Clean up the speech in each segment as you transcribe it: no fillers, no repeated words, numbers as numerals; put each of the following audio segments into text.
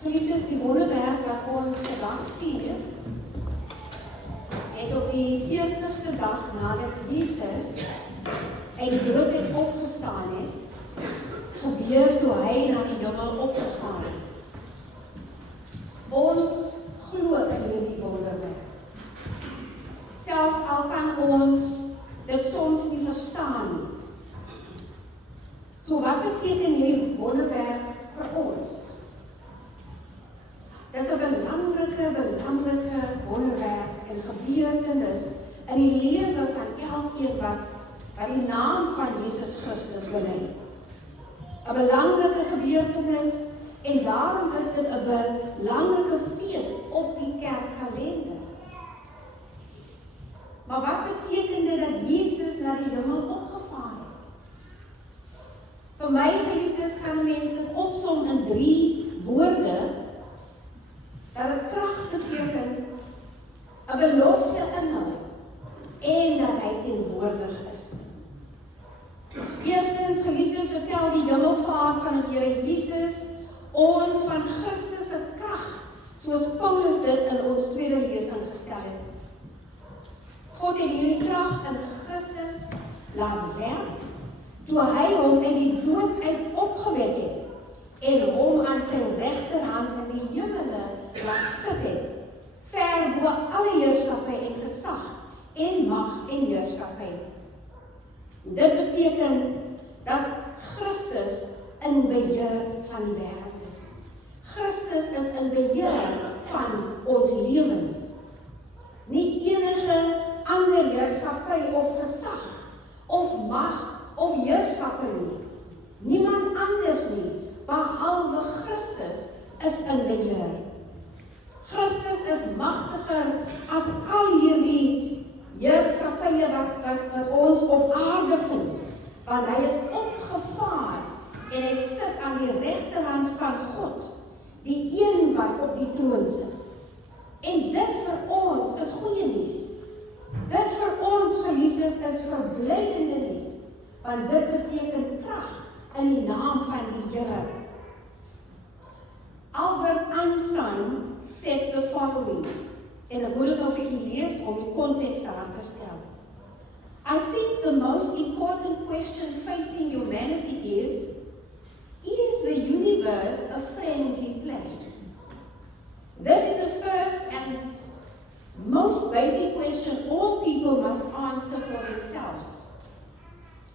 Geliefdes, die wonderwerk wat ons vandag vier, het op die 40ste dag nadat Jesus uit die dood het opgestaan het, gebeur toe hy na die hemel opgevaar het. Ons glo in hierdie wonderwerk. Selfs al kan ons dit soms nie verstaan nie. So wat beteken hierdie wonderwerk vir ons? Dit is 'n belangrike wonderwerk en gebeurtenis in die lewe van elkeen wat die naam van Jesus Christus bely. 'n belangrike gebeurtenis en daarom is dit 'n belangrike fees op die kerkkalender. Maar wat beteken dit dat Jesus na die hemel opgevaar het? Vir my geliefdes kan mense dit opsom in 3 woorde, dat het krag beteken, 'n belofte inhou en dat hy teenwoordig is. Eerstens, geliefdes, vertel die hemelvaart van ons Here Jesus ons van Christus se krag, soos Paulus dit in ons tweede lesing gestel het. God het hierdie krag in Christus laat werk, toe hy hom uit die dood uit opgewek het en hom aan sy regterhand in die hemele laat sit het, ver bo alle heerskappy en gesag en mag en heerskappy. Dit beteken dat Christus in beheer van die wêreld is. Christus is in beheer van ons lewens. Nie enige ander heerskappy of gesag of mag of heerskappy nie. Niemand anders nie, behalwe Christus is in beheer. Christus is magtiger as al hierdie heerskappye wat ons op aarde vind, want hy het opgevaar en hy sit aan die regterhand van God, die een wat op die troon sit. En dit vir ons is goeie nuus. Dit vir ons, geliefdes, is verblydende nuus, want dit beteken krag in die naam van die Here. Albert Einstein said the following, en ek moet dit nou vir julle lees om die konteks daar te stel. I think the most important question facing humanity is the universe a friendly place? This is the first and most basic question all people must answer for themselves.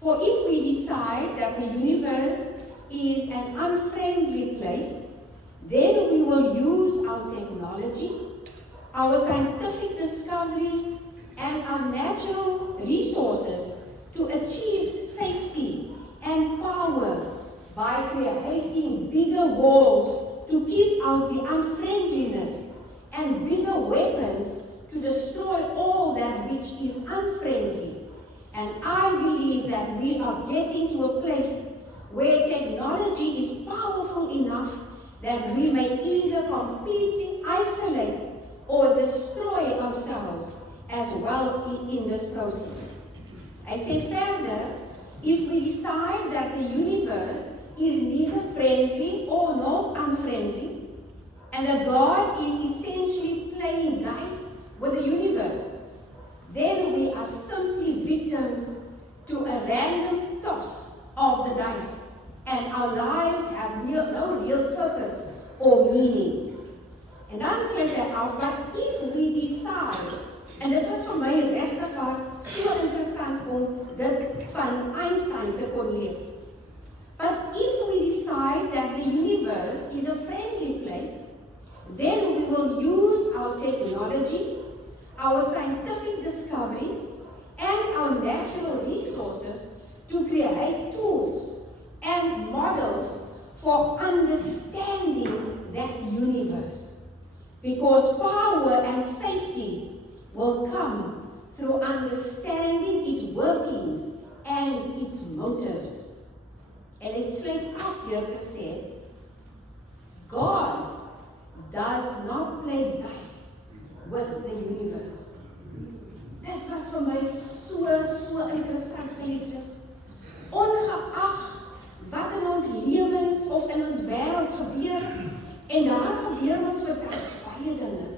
For if we decide that the universe is an unfriendly place, then we will use our technology, our scientific discoveries, and our natural resources to achieve safety and power by creating bigger walls to keep out the unfriendliness and bigger weapons to destroy all that which is unfriendly. And I believe that we are getting to a place where technology is powerful enough that we may either completely isolate or destroy ourselves as well in this process. I say further, if we decide that the universe is neither friendly or nor unfriendly, and that God is essentially playing dice with the universe, then we are simply victims to a random toss of the dice, and our lives have no real purpose or meaning. En dan sluit hy af dat if we decide, en dit was vir my regtig so interessant om dit van Einstein te kon lees. But if we decide that the universe is a friendly place, then we will use our technology, our scientific discoveries, and our natural resources to create tools and models for understanding that universe. Because power and safety will come through understanding its workings and its motives. En hy sluit af deur te sê, God does not play dice with the universe. Dit was vir my so interessant, geliefdes. Ongeag wat in ons lewens of in ons wêreld gebeur En daar gebeur ons vandag baie dinge.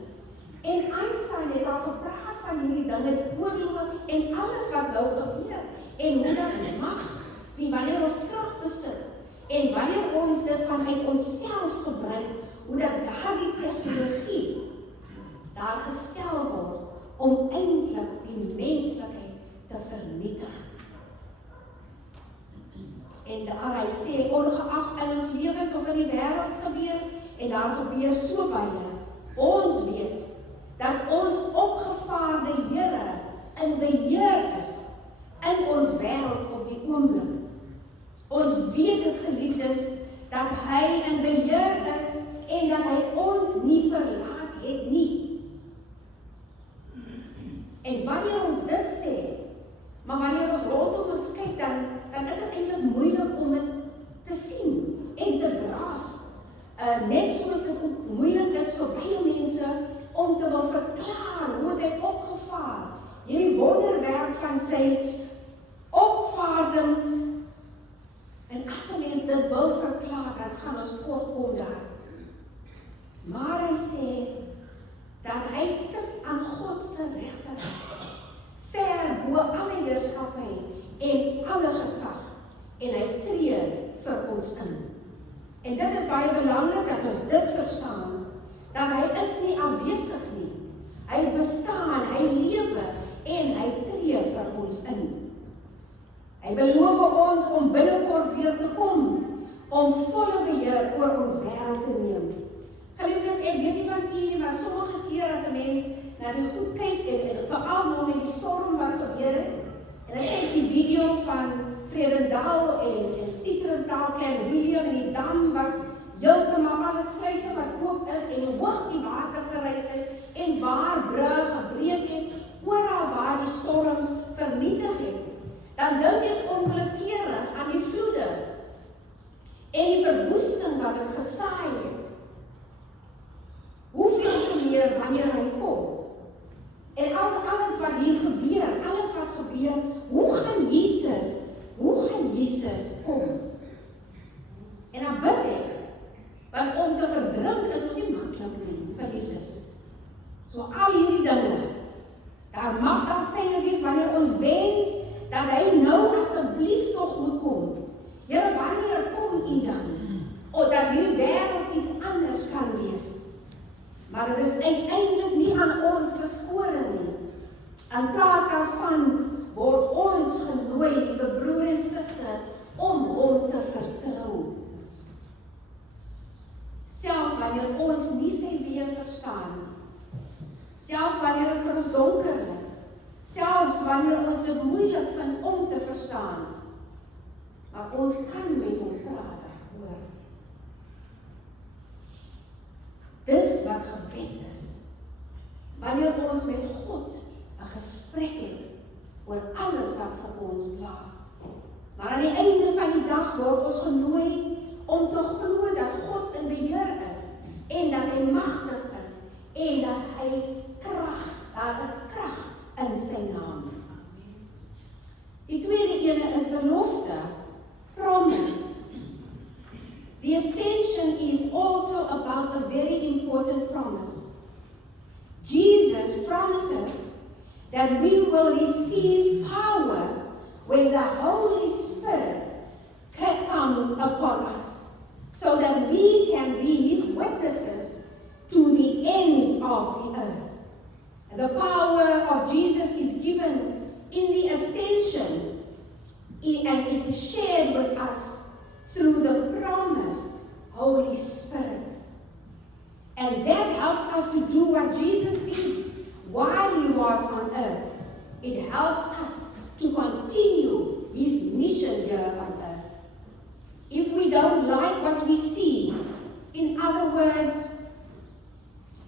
En Einstein het al gepraat van hierdie dinge, die oorloë en alles wat nou gebeur. En hoe dat mag, die wanneer ons krag besit, en wanneer ons dit vanuit onsself gebruik, hoe dat daardie tegnologie daar gestel word, om eintlik die menslikheid te vernietig. En daar hy sê, ongeag in ons lewens of in die wêreld gebeur, en daar gebeur so baie, ons weet, dat ons opgevaarde Here in beheer is, in ons wêreld op die oomblik. Ons weet dit, geliefdes, dat hy in beheer is, en dat hy ons nie verlaat het nie. En wanneer ons dit sê, maar wanneer ons rondom ons kyk, dan is dit eintlik moeilik om dit te sien en te grasp. Net soos dit ook moeilik is vir baie mense om te wil verklaar hoe hy opgevaar, hierdie wonderwerk van sy opvaarding. En as 'n mens dit wil verklaar, dan gaan ons kort kom daar. Maar hy sê dat hy sit aan God se regterkant, ver bo alle heerskappy en alle gesag, en hy tree vir ons in. En dit is baie belangrik dat ons dit verstaan, dat hy is nie aanwesig nie. Hy bestaan, hy lewe, en hy tree vir ons in. Hy beloof ons om binnekort weer te kom, om volle beheer oor ons wêreld te neem. Geliefdes, ek weet nie van u nie, maar sommige keer as 'n mens na die goed kyk, en veral nou met die storm wat gebeur het, en ek kyk die video van Vredendal en Citrusdal, Klein Willem en die dam wat heeltemal alle sluise wat oop is en hoe hoog die water gereis het en waar brûe gebreek het, oral waar die storms vernietig het, dan dink ek onwillekeurig aan die vloede en die verwoesting wat dit gesaai het. Hoeveel te meer wanneer hy kom? En alles wat hier gebeur, alles wat gebeur, hoe gaan Jesus kom? En dan bid ek, want om te verdrink is ons nie maklik nie, geliefdes. So al hierdie dinge, daar mag daar tye wees wanneer ons wens, dat hy nou asseblief tog moet kom. Here, wanneer kom u dan? Of dat hierdie wêreld iets anders kan wees. Maar dit is uiteindelik nie aan ons verskore nie. In plaas daarvan word ons genooi, liewe broer en suster, om hom te vertrou. Selfs wanneer ons nie sy weë verstaan nie. Selfs wanneer dit vir ons donker lyk. Selfs wanneer ons dit moeilik vind om te verstaan. Maar ons kan met hom praat, hoor. Dis wat gebed is. Wanneer ons met God 'n gesprek het oor alles wat vir ons pla. Maar aan die einde van die dag word ons genooi om te glo dat God in beheer is en dat hy magtig is en dat hy daar is krag in sy naam. Die tweede ene is belofte, promise. The ascension is also about a very important promise. Jesus promises that we will receive power when the Holy Spirit can come upon us, so that we can be His witnesses to the ends of the earth. And the power of Jesus is given in the ascension, and it is shared with us through the promised Holy Spirit. And that helps us to do what Jesus did while He was on earth. It helps us to continue His mission here on earth. If we don't like what we see, in other words,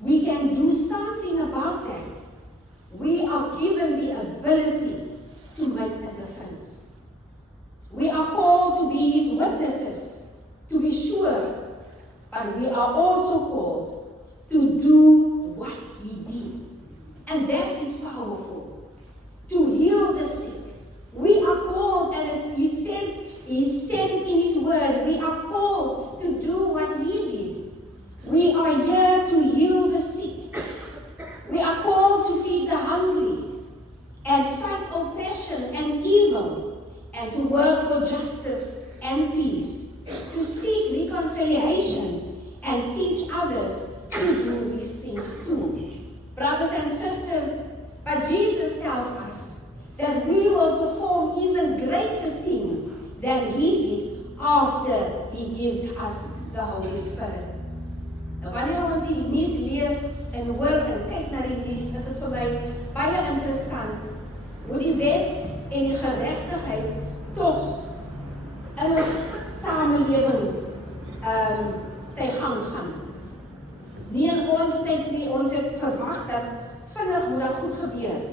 we can do something about that. We are given the ability to make a difference. We are called to be His witnesses, to be sure, but we are also called to do what He did. And that is powerful. To heal the sick. We are called, and He says, He said in His word, we are called to do what He did. We are here to heal the sick. We are called to feed the hungry and fight oppression and evil and to work for justice and peace, to seek reconciliation and teach others to do these things too. Brothers and sisters, but Jesus tells us that we will perform even greater things than He did after He gives us the Holy Spirit. Nou, wanneer ons die nuus lees en hoor en kyk na die nuus, is dit vir my baie interessant hoe die wet en die geregtigheid tog in ons samelewing sy gang gaan. Nie in ons tyd nie, ons het verwag dat vinnig moet dat goed gebeur.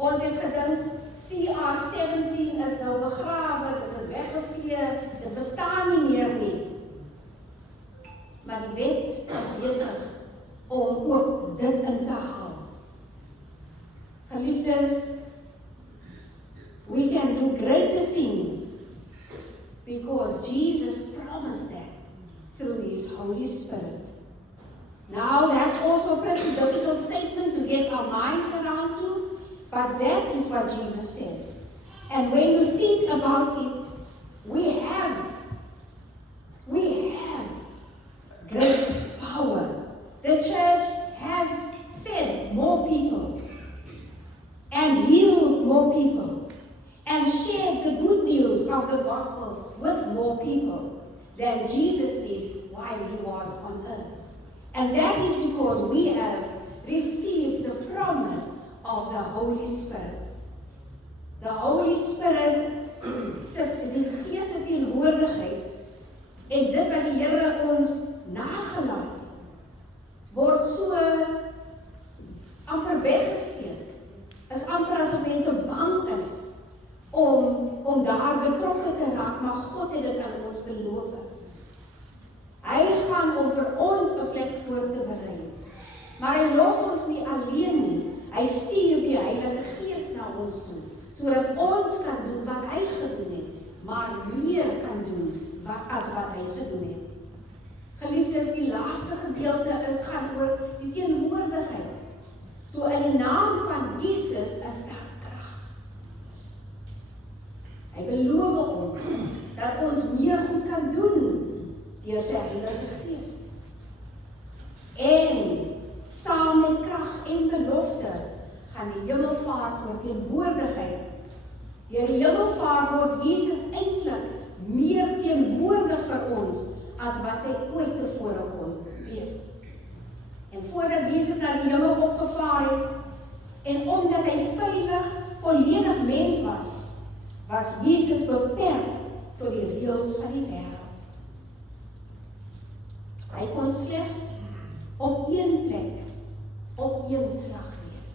Ons het gedink, CR17 is nou begrawe, dit is weggevee, dit bestaan nie meer nie. Maar die wet is besig om ook dit in te haal. Geliefdes, we can do greater things because Jesus promised that through His Holy Spirit. Now, that's also a pretty difficult statement to get our minds around to, but that is what Jesus said. And when you think about it, we have great power. The church has fed more people and healed more people and shared the good news of the gospel with more people than Jesus did while He was on earth. And that is because we have received the promise of the Holy Spirit. The Holy Spirit, die Gees se teenwoordigheid en dit wat die Here ons nagelaat word so amper weggesteek. Is amper asof mense bang is om daar betrokke te raak, maar God het dit aan ons beloof. Hy gaan om vir ons 'n plek voor te berei. Maar Hy los ons nie alleen nie. Hy stuur die Heilige Gees na ons toe, sodat ons kan doen wat Hy gedoen het, maar meer kan doen as wat Hy gedoen het. Geliefdes, die laaste gedeelte gaan oor die teenwoordigheid. So in die naam van Jesus is daar krag. Hy beloof ons dat ons meer goed kan doen deur sy Heilige Gees. En saam met krag en belofte gaan die hemelvaart oor teenwoordigheid. Deur die hemelvaart word Jesus eintlik meer teenwoordig vir ons as wat Hy ooit tevore kon wees. En voordat Jesus na die hemel opgevaar het, en omdat Hy veilig, volledig mens was Jesus beperk tot die reëls van die wêreld. Hy kon slegs op een plek, op een slag wees.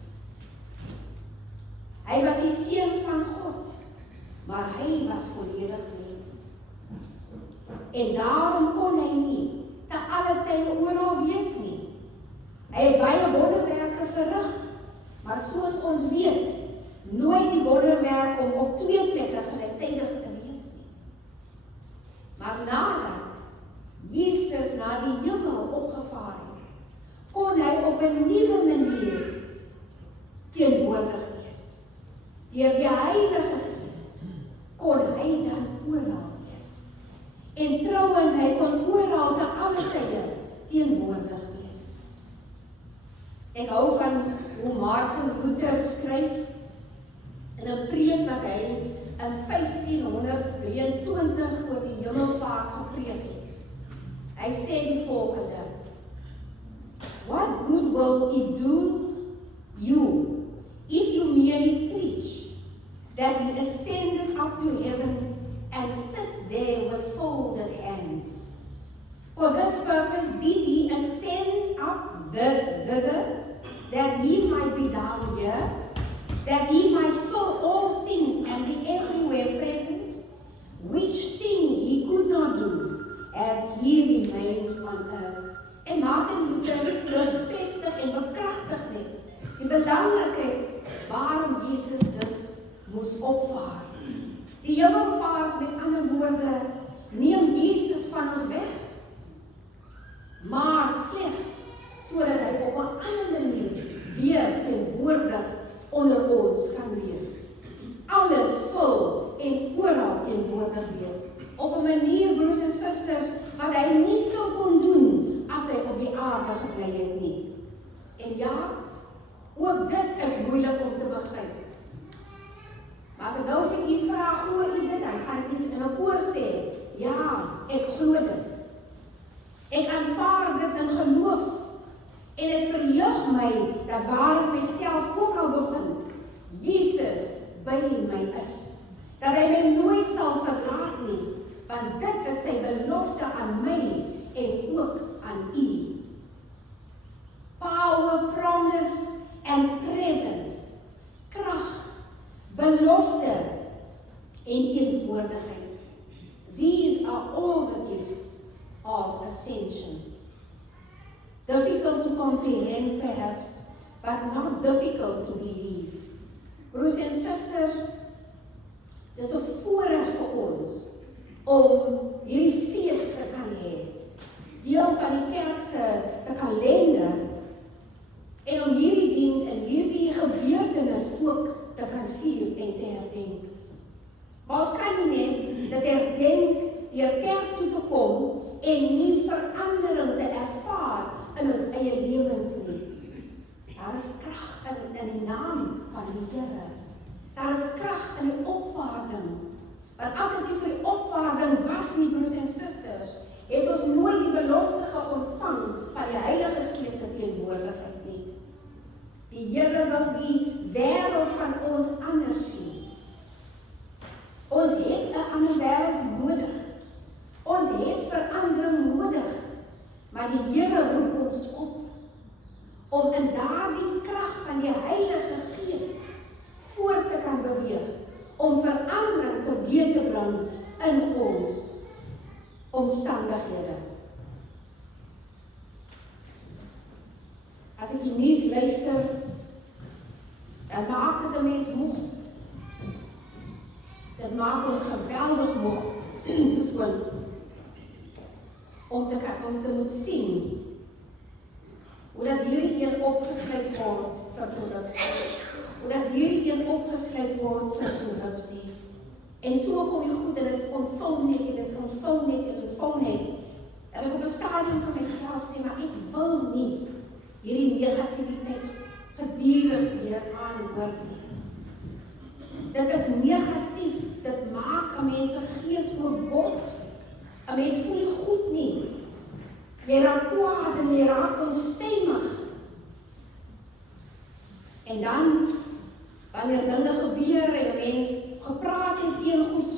Hy was die Seun van God, maar Hy was volledig mens. En daarom kon Hy nie te alle tye oral wees nie. Hy het baie wonderwerke verrig, maar soos ons weet, nooit die wonderwerk om op twee plekke gelyktydig te wees nie. Maar nadat Jesus na die hemel opgevaar het, kon Hy op 'n nuwe manier teenwoordig wees. Deur die Heilige Gees kon Hy dan oral wees. En trouwens, Hy kon oral te alle tye teenwoordig wees. Ek hou van hoe Martin Luther skryf in 'n preek wat hy in 1523 oor die hemelvaart gepreek het. Hy sê die volgende: What good will it do you if you merely preach that He ascended up to heaven and sits there with folded hands? For this purpose did He ascend up thither, that He might be down here, that He might fill all things and be everywhere present, which thing He could not do, and He remained on earth. En Martin Luther bevestig en bekragtig net die belangrikheid waarom Jesus dus moes opvaar. Die hemelvaart, met ander woorde, neem Jesus van ons weg, maar slegs op 'n manier, broers en susters, wat hy nie sou kon doen as hy op die aarde gebly het nie. En ja, ook dit is moeilik om te begryp. Maar as ek nou vir u vra, glo u dit, dan gaan iets in 'n koor sê, ja, ek glo dit. Ek aanvaar dit in geloof. En dit verheug my dat waar ek myself ook al bevind, Jesus by my is. Dat hy my nooit sal verlaat nie, want dit is sy belofte aan my en ook aan u. Power, promise and presence. Krag, belofte en teenwoordigheid. These are all the gifts of ascension. Difficult to comprehend perhaps, but not difficult to believe. Broers en susters, dis 'n voorreg vir ons om hierdie fees te kan hê. Deel van die kerk se kalender en om hierdie diens en hierdie gebeurtenis ook te kan vier en te herdenk. Maar ons kan nie net dit herdenk deur kerk toe te kom en nie verandering te ervaar in ons eie lewens nie. Daar is krag in die naam van die Here. Daar is krag in die opvaarding. Want as dit nie vir die opvaarding was nie, broers en susters, het ons nooit die belofte ontvang van die Heilige Gees se teenwoordigheid nie. Die Here wil die wêreld van ons anders sien. Ons het 'n ander wêreld nodig. Ons het verandering nodig. Maar die Here roep ons op om in daardie krag van die Heilige Gees voort te kan beweeg, om verandering teweeg te bring in ons omstandighede. As ek die nuus luister, dan maak dit 'n mens moeg. Dit maak ons geweldig moeg, om te moet sien hoe dat hierdie een opgesluit word vir korrupsie. Hoe dat hierdie een opgesluit word vir korrupsie. En so kom die goed en dit ontvou net en dit ontvou net en ontvou net. En ek op 'n stadium vir myself sê, maar ek wil nie hierdie negativiteit gedurig weer aanhoor nie. Dit is negatief, dit maak 'n mens se gees oopbot. 'n Mens voel nie goed nie. Jy raak kwaad en jy raak onstemmig. En dan, wanneer dinge gebeur en 'n mens gepraat het teen goed,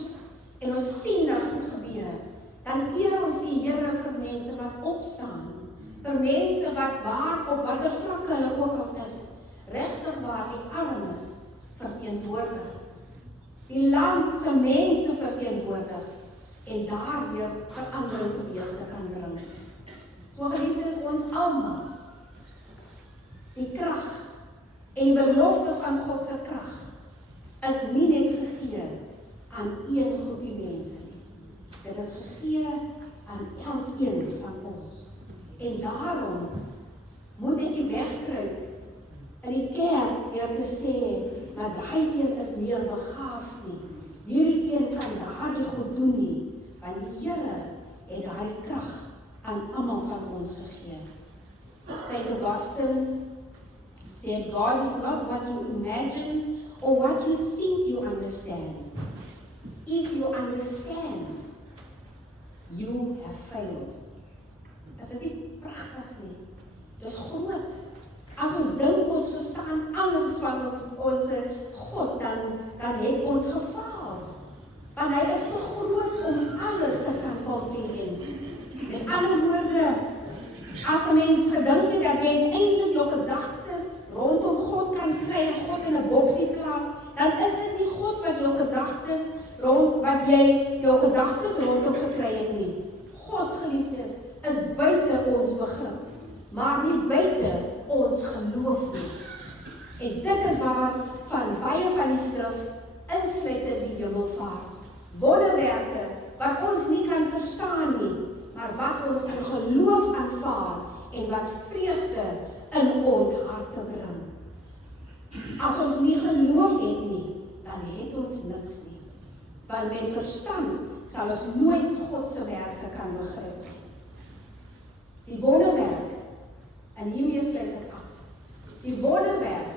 en ons sien dat goed gebeur, dan eer ons die Here vir mense wat opstaan, vir mense wat waar op watter vlak hulle ook al is, regtig waar die armes verteenwoordig, die land se mense verteenwoordig, en daardeur verandering teweeg te kan bring. So geliefdes, ons almal, die krag en belofte van God se krag is nie net gegee aan een groepie mense nie. Dit is gegee aan elkeen van ons. En daarom moet ek nie wegkruip in die kerk deur te sê, maar daai een is meer begaafd nie. Hierdie een kan daardie goed doen nie, want die Here het daardie krag aan almal van ons gegee. St. Augustine said, God is not what you imagine or what you think you understand. If you understand, you have failed. Is dit nie pragtig nie? Dis groot. As ons dink ons verstaan alles van ons God, dan het ons gefaal. Want hy is te groot om alles te kan comprehend. Met ander woorde, as 'n mens gedink het dat jy eintlik jou gedagtes rondom God kan kry en God in 'n boksie plaas, dan is dit nie God wat jou gedagtes rondom gekry het nie. God, geliefdes, is buite ons begrip, maar nie buite ons geloof nie. En dit is waar van baie van die skrif, insluitend die hemelvaart, wonderwerke wat ons nie kan verstaan nie, maar wat ons in geloof aanvaar en wat vreugde in ons harte bring. As ons nie geloof het nie, dan het ons niks nie. Want met verstand sal ons nooit God se werke kan begryp nie. Die wonderwerk, en hiermee sluit ek af, die wonderwerk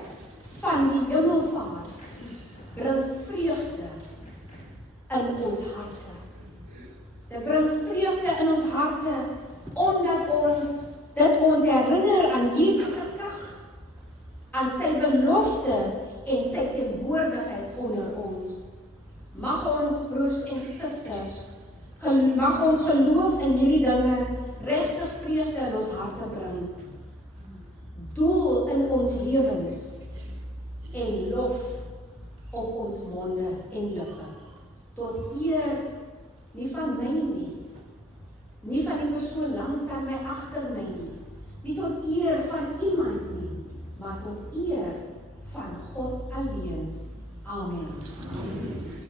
van die Hemelvader bring vreugde in ons harte. Dit bring vreugde in ons harte, omdat dit ons herinner aan Jesus se krag, aan sy belofte en sy teenwoordigheid onder ons. Mag ons broers en susters, mag ons geloof in hierdie dinge regtig vreugde in ons harte bring. Doel in ons lewens en lof op ons monde en lippe. Tot eer nie van my nie van die persoon langs aan my agter my nie tot eer van